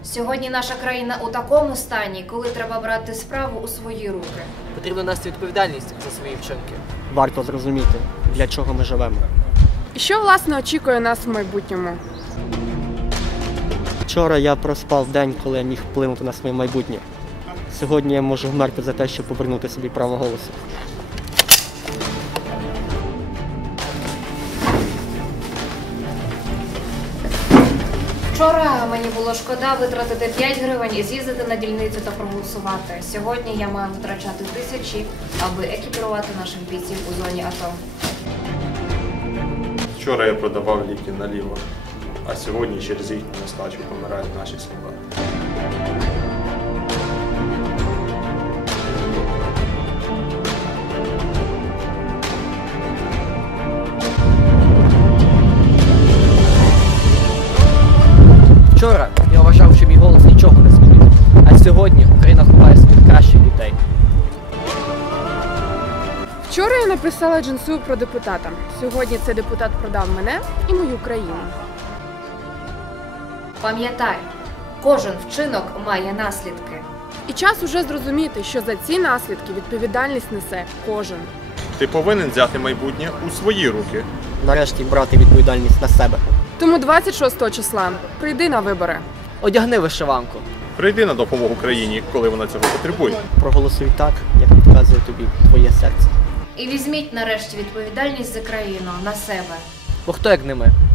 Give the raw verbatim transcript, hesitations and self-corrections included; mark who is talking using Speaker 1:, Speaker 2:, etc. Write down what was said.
Speaker 1: Сьогодні наша країна у такому стані, коли треба брати справу у свої руки.
Speaker 2: Потрібно нести відповідальність за свої вчинки.
Speaker 3: Варто зрозуміти, для чого ми живемо.
Speaker 4: І що, власне, очікує нас в майбутньому?
Speaker 3: Вчора я проспав день, коли я міг вплинути на своє майбутнє. Сьогодні я можу вмерти за те, щоб повернути собі право голосу.
Speaker 1: Вчора мені було шкода витратити п'ять гривень і з'їздити на дільницю та проголосувати. Сьогодні я маю витрачати тисячі, аби екіпірувати наших бійців у зоні АТО.
Speaker 5: Вчора я продавав ліки наліво, а сьогодні через їхню нестачу помирають наші солдати.
Speaker 2: Вчора я вважав, що мій голос нічого не змінить, а сьогодні Україна ховає своїх кращих людей.
Speaker 4: Вчора я написала Джинсу про депутата. Сьогодні цей депутат продав мене і мою країну.
Speaker 1: Пам'ятай, кожен вчинок має наслідки.
Speaker 4: І час уже зрозуміти, що за ці наслідки відповідальність несе кожен.
Speaker 5: Ти повинен взяти майбутнє у свої руки.
Speaker 3: Нарешті брати відповідальність на себе.
Speaker 4: Тому двадцять шостого числа прийди на вибори.
Speaker 2: Одягни вишиванку.
Speaker 5: Прийди на допомогу країні, коли вона цього потребує.
Speaker 3: Проголосуй так, як підказує тобі твоє серце.
Speaker 1: І візьміть нарешті відповідальність за країну на себе.
Speaker 2: Бо хто як не ми?